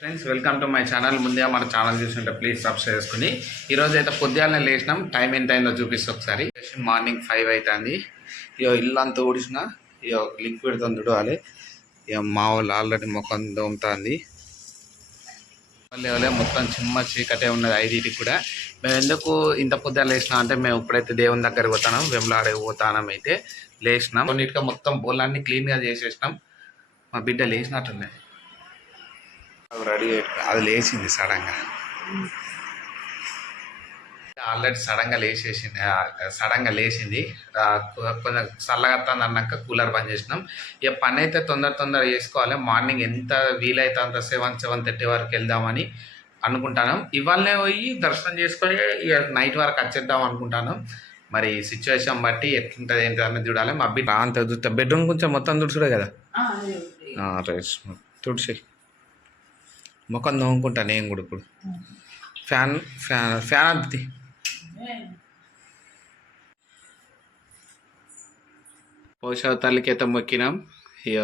Friends welcome to my channel. ముందుగా మన channel చూస్తుంటే ప్లీజ్ సబ్స్క్రైబ్ చేసుకుని ఈరోజు అయితే పొద్దుగానే లేచినాం. టైం ఎంత అయిందో చూపిస్తే ఒకసారి. మార్నింగ్ 5 అవుతుంది. ఇక ఇల్లు అంతా ఊడిసిన ఇక లిక్విడ్తో తుడవాలి. ఇక మా వాళ్ళు ఆల్రెడీ ముఖం దోముతుంది. లేవలే మొత్తం చిమ్మ చీకటే ఉన్నది 5కి కూడా. మేము ఎందుకు ఇంత పొద్దుగా లేచినాం అంటే మేము ఇప్పుడైతే దేవుని దగ్గర పోతాం, వెంబలాడే పోతానం. అయితే లేచినాం కొన్నిటిగా మొత్తం బోళ్ళన్నీ క్లీన్గా చేసేసినాం. మా బిడ్డ లేచినట్టున్నాయి, రెడీ అది లేచింది సడన్గా. ఆల్రెడీ సడన్గా లేచింది. కొంచెం చల్లగత్తాను అన్నాక కూలర్ బంద్ చేసినాం. ఇక పని అయితే తొందర చేసుకోవాలి. మార్నింగ్ ఎంత వీలైతే అంత 7-7:30 వరకు వెళ్దామని అనుకుంటాను. ఇవాళనే పోయి దర్శనం చేసుకొని ఇక నైట్ వరకు వచ్చేద్దాం అనుకుంటాను. మరి సిచ్యువేషన్ బట్టి ఎట్లుంటుంది ఏంటి అన్నది చూడాలి. మా బిడ్డ అంత బెడ్రూమ్ కొంచెం మొత్తం తుడుచుడే కదా, తుడిచి ముఖం నవ్వుకుంటాను నేను కూడా. ఇప్పుడు ఫ్యాన్ అంతది. పోషవ తల్లికి అయితే మొక్కినాం. ఇక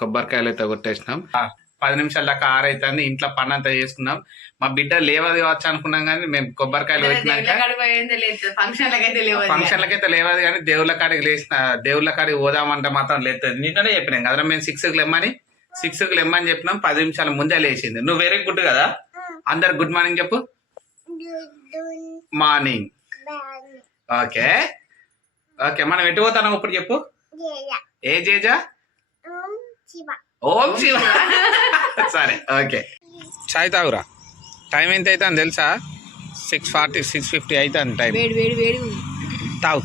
కొబ్బరికాయలు అయితే కొట్టేసినాం. 10 నిమిషాల దాకా ఆరైతుంది. ఇంట్లో పని అంతా చేసుకున్నాం. మా బిడ్డ లేవది కావచ్చు అనుకున్నాం, కానీ మేము కొబ్బరికాయలు పెట్టినాక ఫంక్షన్లకైతే లేవదు, కానీ దేవుళ్ళ కాడికి పోదామంటే మాత్రం లేదు. నిన్ననే చెప్పినాం కదా మేము 6కి లెమ్మని. 6కి లెమ్మని చెప్పినాం. 10 నిమిషాల ముందే లేచింది. నువ్వు వెరీ గుడ్ కదా. అందరు గుడ్ మార్నింగ్ చెప్పు. మార్నింగ్. ఓకే మనం ఎటు పోతాం ఇప్పుడు చెప్పు. ఏ జేజా? ఓం శివ. సరే ఓకే. చాయ్ తాగురా. టైం ఎంత అవుతుంది తెలుసా? 6:40 6:50 అవుతుంది టైం. తాగు.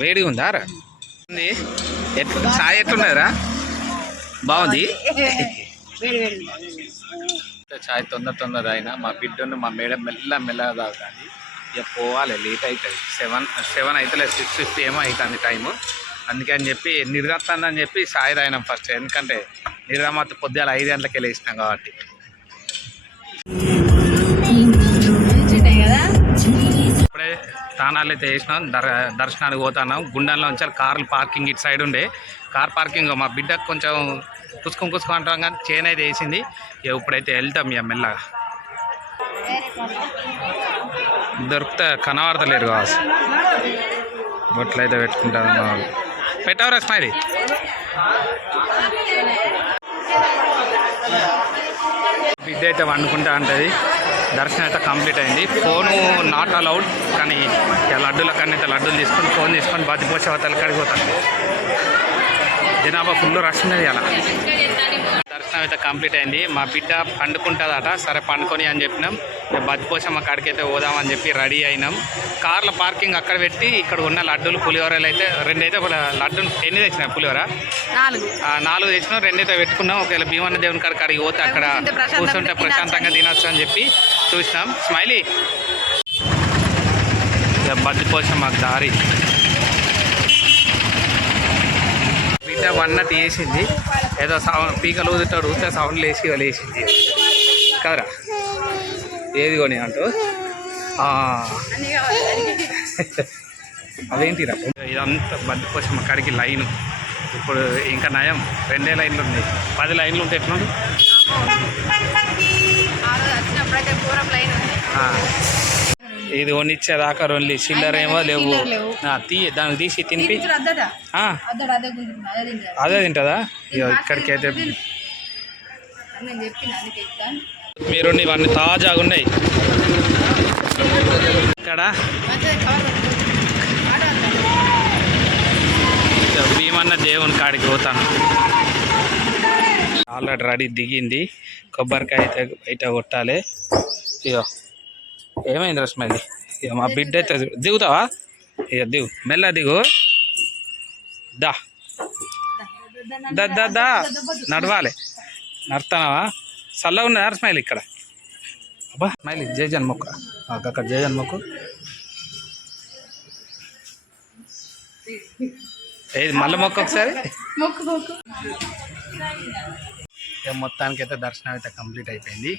వేడిగా ఉందా రా? చాయ్ ఎట్లున్నదిరా? బాగుంది. చాయ్ తొందర అయినా మా బిడ్డను మా మేడం మెల్లగా తాగుతుంది. ఇక పోవాలి, లేట్ అవుతుంది. 7 అవుతుంది, 6:50 ఏమో అవుతుంది టైము. అందుకే అని చెప్పి నిద్రస్తుందని చెప్పి చాయ్ తాగినాం ఫస్ట్. ఎందుకంటే నిద్రమాత పొద్దుగాల 5 గంటలకి వెళ్ళేసినాం కాబట్టి. ఇప్పుడే స్థానాలు అయితే వేసినాం. దర్శనానికి పోతున్నాం. గుండంలో నుంచి కార్లు పార్కింగ్ ఇటు సైడ్ ఉండే కార్ పార్కింగ్. మా బిడ్డకు కొంచెం కుసుకొని అంటాం, కానీ చైన్ అయితే వేసింది. ఇప్పుడైతే వెళ్తాం ఇక మెల్లగా. దొరికితే కనబడతలేరు కావచ్చు. బొట్లు అయితే పెట్టుకుంటాను. మా వాళ్ళు పెట్టవరా స్మైలీ? బిడ్డ అయితే వండుకుంటా ఉంటుంది. దర్శనం అయితే కంప్లీట్ అయింది. ఫోను నాట్ అలౌడ్, కానీ లడ్డూల కన్నా అయితే లడ్డూలు తీసుకొని ఫోన్ తీసుకొని బతిపోసే అవతల కాడికి పోతాను. జనాభా ఫుల్ రష్ ఉన్నది అలా. దర్శనం అయితే కంప్లీట్ అయింది. మా బిడ్డ పండుకుంటుందట. సరే పండుకొని అని చెప్పినాం. బతిపోసాం కాడికి అయితే పోదామని చెప్పి రెడీ అయినాం. కార్ల పార్కింగ్ అక్కడ పెట్టి ఇక్కడ ఉన్న లడ్డూలు పులిహోరలు అయితే 2 అయితే లడ్డూలు ఎన్ని తెచ్చినాయి? పులిహోర 4 తెచ్చినాం. 2 అయితే పెట్టుకున్నాం. ఒకవేళ భీమన్న దేవుని కాడికి పోతే అక్కడ కూర్చుంటే ప్రశాంతంగా తినొచ్చు అని చెప్పి చూసినాం. స్మైలీ బతిపోసాం మాకు దారి. బిడ్డ వన్నట్టు వేసింది. ఏదో సౌండ్ పీకలు ఊదితే సౌండ్ లేచింది కదరా. ఏది కొని అంటూ అదేంటిరా. ఇదంతా బండి కోసం అక్కడికి లైను. ఇప్పుడు ఇంకా నయం 2 లైన్లు ఉన్నాయి. 10 లైన్లు ఉంటే ఎట్లా? ఇది కొనిచ్చేదాకా 2 చిల్లర ఏమో లేవు. దానికి తీసి తినిపి అదే తింటుందా? ఇక్కడికి అయితే మీరు ఇవన్నీ తాజాగా ఉన్నాయి. ఇక్కడ భీమన్న దేవుని కాడికి పోతాను. ఆల్రెడీ రెడీ దిగింది. కొబ్బరికాయ అయితే బయట కొట్టాలి. ఇగో ఏమైంది రస్మైంది. ఇక మా బిడ్డ అయితే దిగుతావా? ఇక దిగు, మెల్ల దిగు. దా నడవాలి. నడుతున్నావా? చల్లగా ఉన్నదా స్మైల్ ఇక్కడ? అబ్బా స్మైల్ జయజన్ మొక్క అక్కడ జయజన్ మొక్కు. ఏది మళ్ళీ మొక్క ఒకసారి. ఇక మొత్తానికి అయితే దర్శనం అయితే కంప్లీట్ అయిపోయింది.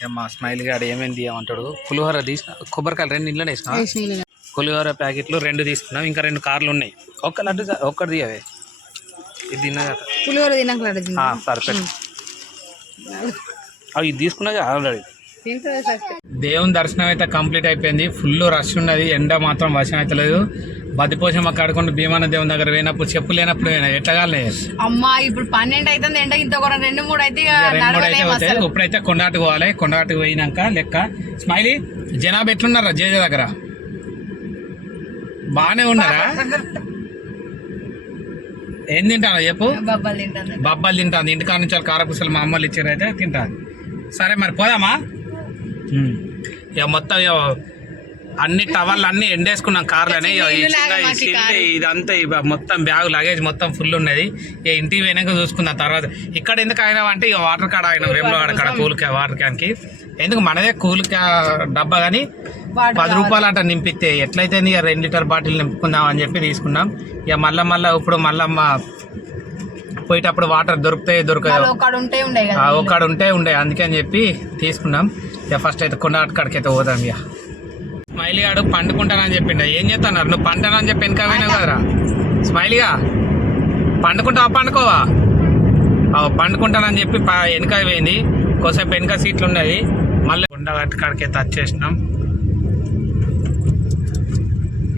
ఇక మా స్మైల్ గారు ఏమేమి ఏమంటాడు? పులిహోర తీసిన కొబ్బరికాయలు 2 ఇంట్లోనే వేసినా. పులిహోర ప్యాకెట్లు 2 తీసుకున్నాం. ఇంకా 2 కార్లు ఉన్నాయి. ఒక్క లడ్డు ఒక్కటి తీయవే. ఇది తిన్నా పులిహోర తిన్నాక సరే. అవి తీసుకున్నది ఆల్రెడీ. దేవుని దర్శనం అయితే కంప్లీట్ అయిపోయింది. ఫుల్ రష్ ఉన్నది. ఎండ మాత్రం వర్షం అయితే లేదు. బద్దిపోషమ్మ కాడుకుంటూ భీమాన దేవుని దగ్గర పోయినప్పుడు చెప్పు లేనప్పుడు ఎట్టగాలే అమ్మా ఇప్పుడు 12 అవుతుంది. ఎండ ఇంత 2-3 అయితే ఇప్పుడైతే కొండాటికి పోవాలి. కొండాటికి పోయినాక లెక్క. స్మైలీ జనాభా ఎట్లున్నారా జేజ దగ్గర? బాగానే ఉన్నారా? ఏం తింటాను చెప్పు. బొబ్బలు తింటాను. ఇంటికాడ నుంచి కారపూసలు మా అమ్మలు ఇచ్చారు అయితే తింటాను. సరే మరి పోదామా? ఇక మొత్తం అన్ని టవర్లు అన్ని ఎండేసుకున్నాం కార్లోనే. ఇదంతా మొత్తం బ్యాగ్ లగేజ్ మొత్తం ఫుల్ ఉన్నది. ఇక ఇంటికి పోయినాక చూసుకుందాం తర్వాత. ఇక్కడ ఎందుకు అయినాం అంటే ఇక వాటర్ కాడ అయినాం. వేములవాడ కాడ కూల్ వాటర్ క్యాన్కి ఎందుకు మనదే కూల్ డబ్బా కానీ 10 రూపాయలు అంట నింపితే ఎట్లయితే ఇక 2 లీటర్ బాటిల్ నింపుకుందాం అని చెప్పి తీసుకున్నాం. ఇక మళ్ళా ఇప్పుడు పోయేటప్పుడు వాటర్ దొరకదు ఒక్కడ ఉండే అందుకని చెప్పి తీసుకున్నాం. ఇక ఫస్ట్ అయితే కొండకాడికి అయితే పోదాం. ఇక స్మైలీ గాడు పండుకుంటానని చెప్పిండ. ఏం చేస్తున్నారు? నువ్వు పంటానని చెప్పి వెనక పోయినావు కదరా స్మైలీగా. పండుకోవా? పండుకుంటానని చెప్పి వెనక పోయింది. కొద్దిసేపు వెనక సీట్లు ఉన్నది. మళ్ళీ కొండకాడికి అయితే వచ్చేసినాం.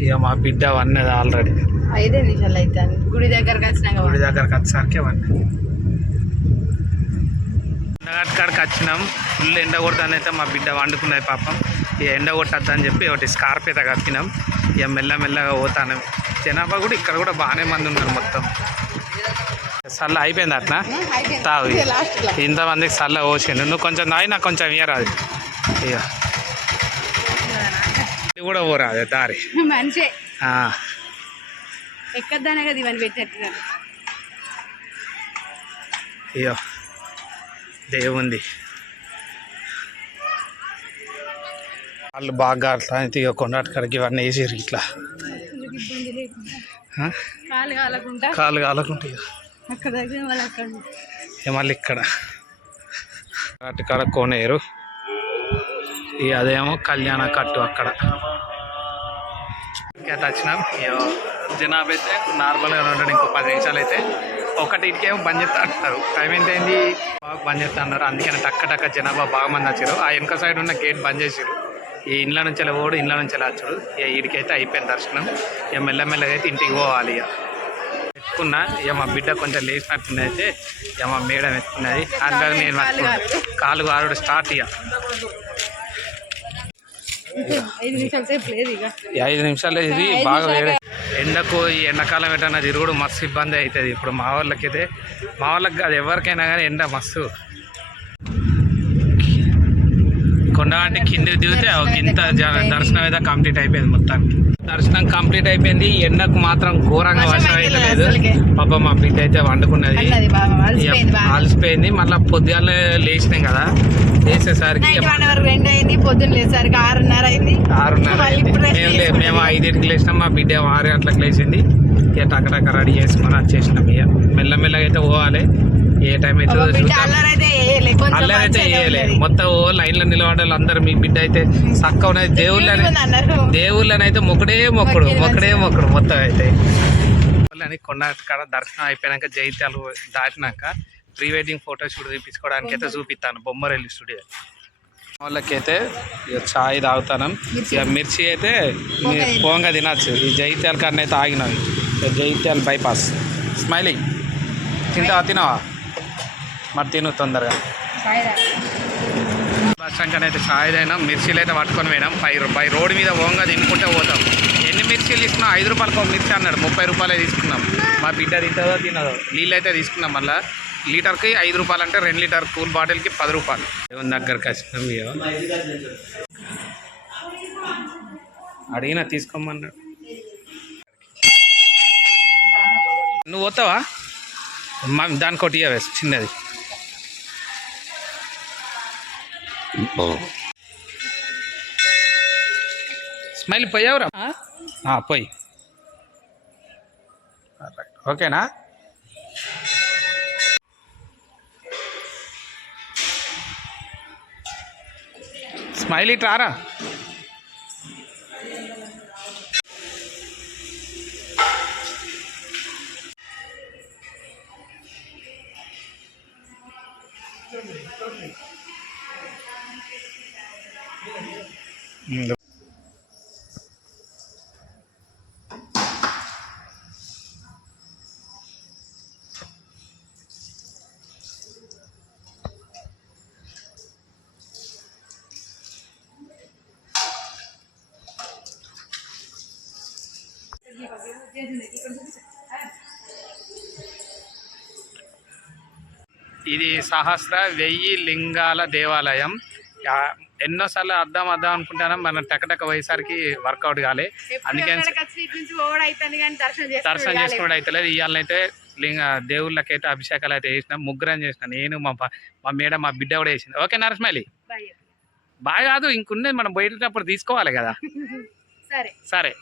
ఇక మా బిడ్డ వన్నది ఆల్రెడీ 5 నిమిషాలు అయితే గుడి దగ్గరకు వచ్చేసరికి వన్నది. కొండకాడికి వచ్చినాం. ఫుల్ ఎండ కొడుతుంది అయితే మా బిడ్డ వండుకున్నది పాపం. ఇక ఎండ కొట్టద్దని చెప్పి ఒకటి స్కార్ప్ అయితే కప్పినాం. ఇక మెల్లమెల్లగా పోతాను. జనాభా కూడా ఇక్కడ కూడా బాగానే మంది ఉన్నారు. మొత్తం సల్ల అయిపోయింది అట్లా తాగు. ఇంతమందికి సల్ల పోసిండు. నువ్వు కొంచెం తాగి నాకు కొంచెం ఇయ్యరాదు. ఇక ఇది కూడా పోరాదు దారి ఎక్కదానే కదా ఇవన్నీ పెట్టినట్టున్నారు. అయ్యో దేవుంది వాళ్ళు బాగా అట్లా అయితే ఇక కొండకాడికి ఇవన్నీ వేసారు. ఇట్లా కాలు కాలకుంటే మళ్ళీ ఇక్కడ కాడ కోనేరు. ఇక అదేమో కళ్యాణ కట్టు అక్కడ వచ్చినాం. జనాభా అయితే నార్మల్గా ఉంటాడు. ఇంకో 10 నిమిషాలు అయితే ఒకటికేమో బంద్ చేస్తా అంటున్నారు. టైం ఎంత అయింది? బాగా బంద్ చేస్తా అన్నారు. అందుకని టక్క జనాభా బాగా మంది వచ్చారు. ఆ వెనక సైడ్ ఉన్న గేట్ బంద్ చేసారు. ఈ ఇండ్ల నుంచి పోడు, ఇండ్ల నుంచి వచ్చాడు. ఇక వీడికైతే అయిపోయింది దర్శనం. ఇక మెల్లమెల్లగా అయితే ఇంటికి పోవాలి. ఇక ఎత్తుకున్నా. ఇక మా బిడ్డ కొంచెం లేచినట్టుంది అయితే ఇక మా మేడం ఎత్తుకున్నది. అందులో నేను కాలు ఆరుడు స్టార్ట్. ఇక 5 నిమిషాలు ఇది బాగా వేరే ఎండకు. ఈ ఎండాకాలం ఎటన్నా తిరుగుడు మస్తు ఇబ్బంది అవుతుంది. ఇప్పుడు మా వాళ్ళకి కాదు ఎవరికైనా కానీ ఎండ మస్తు. కొండగట్టి కిందికి దిగితే ఇంత దర్శనం అయితే కంప్లీట్ అయిపోయింది. మొత్తానికి దర్శనం కంప్లీట్ అయిపోయింది. ఎండకు మాత్రం ఘోరంగా వర్షం అయితే లేదు. పాప మా బిడ్డ అయితే వండుకున్నది, అలసిపోయింది. మళ్ళీ పొద్దుగానే లేచినాం కదా, లేచేసరికి 6:30 అయింది. మేము 5కి లేచినాం. మా బిడ్డ 6 గంటలకు లేచింది. ఇక టక్క రెడీ చేసుకొని వచ్చేసినాం. ఇక మెల్లమెల్లగా అయితే పోవాలి. ఏ టైం అయితే అల్లరైతే వేయలేదు. మొత్తం లైన్లో నిలబడాలి అందరు. మీ బిడ్డ అయితే చక్క ఉన్నది. దేవుళ్ళని అయితే మొక్కడే మొక్కడు మొత్తం అయితే అని కొండకాడ దర్శనం అయిపోయాక జైత్యాలు దాటినాక ప్రీ వెడ్డింగ్ ఫోటో షూట్ తీపించుకోవడానికి అయితే చూపిస్తాను బొమ్మరెల్లి స్టూడియో వాళ్ళకైతే. ఇక చాయ్ తాగుతాను. ఇక మిర్చి అయితే పోంగా తినచ్చు. ఈ జైత్యాల కాడన అయితే ఆగినాయి. జైత్యాల బైపాస్. స్మైలీ తినవా? మరి తిను తొందరగా. బస్ స్టాండ్ అయితే చాయ్ అయినా మిర్చీలు అయితే పట్టుకొని పోయినాం. బై రోడ్డు మీద ఓంగా తినుకుంటే పోతాం. ఎన్ని మిర్చీలు తీసుకున్నాం? 5 రూపాయలకు ఒక మిర్చి అన్నాడు. 30 రూపాయలే తీసుకున్నాం. మా బిడ్డ తింటుందో తినదో. నీళ్ళు అయితే తీసుకున్నాం. మళ్ళీ లీటర్కి 5 రూపాయలు అంటే 2 లీటర్ కూల్ బాటిల్కి 10 రూపాయలు. దేవుని దగ్గరికి వచ్చినాం. అడిగినా తీసుకోమన్నాడు. నువ్వు పోతావా? దానికి ఒకటి ఇవ్వవేసి చిన్నది. స్మైల్ పోయావురా? పోయి. ఓకేనా? స్మైల్ ఇట్రారా. ఇది సహస్ర 1000 లింగాల దేవాలయం. ఎన్నోసార్లు అద్దాం అనుకుంటాను, మనం టకటక పోయేసరికి వర్కౌట్ కాలే. అందుకే దర్శనం చేసుకోవడం అయితే లేదు. ఇవాళనైతే దేవుళ్ళకైతే అభిషేకాలు అయితే చేసినాం. ముగ్గురం చేసిన, నేను మా మేడం మా బిడ్డ కూడా చేసింది. ఓకే నరస్మైలి, బాగా కాదు ఇంకున్నది, మనం పోయేటప్పుడు తీసుకోవాలి కదా. సరే.